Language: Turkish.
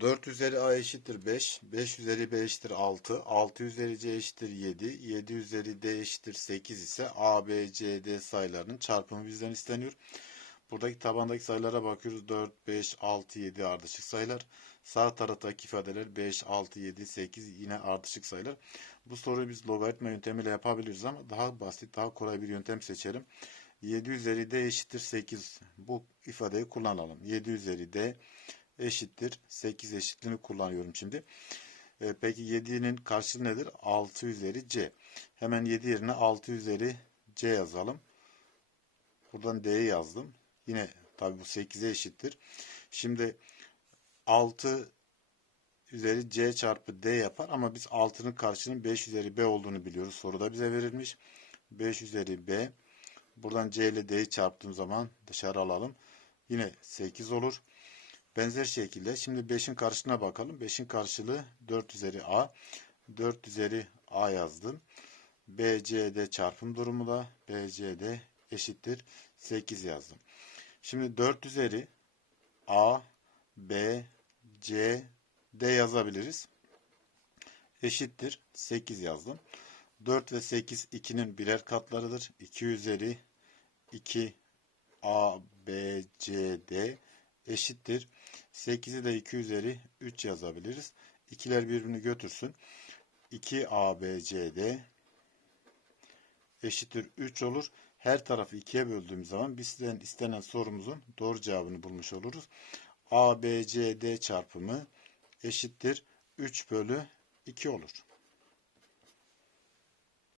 4 üzeri a eşittir 5, 5 üzeri b eşittir 6, 6 üzeri c eşittir 7, 7 üzeri d eşittir 8 ise a, b, c, d sayılarının çarpımı bizden isteniyor. Buradaki tabandaki sayılara bakıyoruz. 4, 5, 6, 7 ardışık sayılar. Sağ taraftaki ifadeler 5, 6, 7, 8 yine ardışık sayılar. Bu soruyu biz logaritma yöntemiyle yapabiliriz ama daha basit, daha kolay bir yöntem seçelim. 7 üzeri d eşittir 8. Bu ifadeyi kullanalım. 7 üzeri d eşittir 8 eşitliğini kullanıyorum şimdi. E, peki 7'nin karşılığı nedir? 6 üzeri c. Hemen 7 yerine 6 üzeri c yazalım. Buradan d'yi yazdım. Yine tabi bu 8'e eşittir. Şimdi 6 üzeri c çarpı d yapar ama biz 6'nın karşının 5 üzeri b olduğunu biliyoruz. Soruda bize verilmiş. 5 üzeri b. Buradan c ile d'yi çarptığım zaman dışarı alalım. Yine 8 olur. Benzer şekilde şimdi 5'in karşısına bakalım. 5'in karşılığı 4 üzeri a. 4 üzeri a yazdım. BCD çarpım durumu da BCD eşittir 8 yazdım. Şimdi 4 üzeri A, B, C, D yazabiliriz. Eşittir 8 yazdım. 4 ve 8 2'nin birer katlarıdır. 2 üzeri 2 A, B, C, D eşittir. 8'i de 2 üzeri 3 yazabiliriz. İkiler birbirini götürsün. 2 A, B, C, D eşittir 3 olur. Her tarafı 2'ye böldüğümüz zaman bizden istenen sorumuzun doğru cevabını bulmuş oluruz. A, B, C, D çarpımı eşittir 3 bölü 2 olur.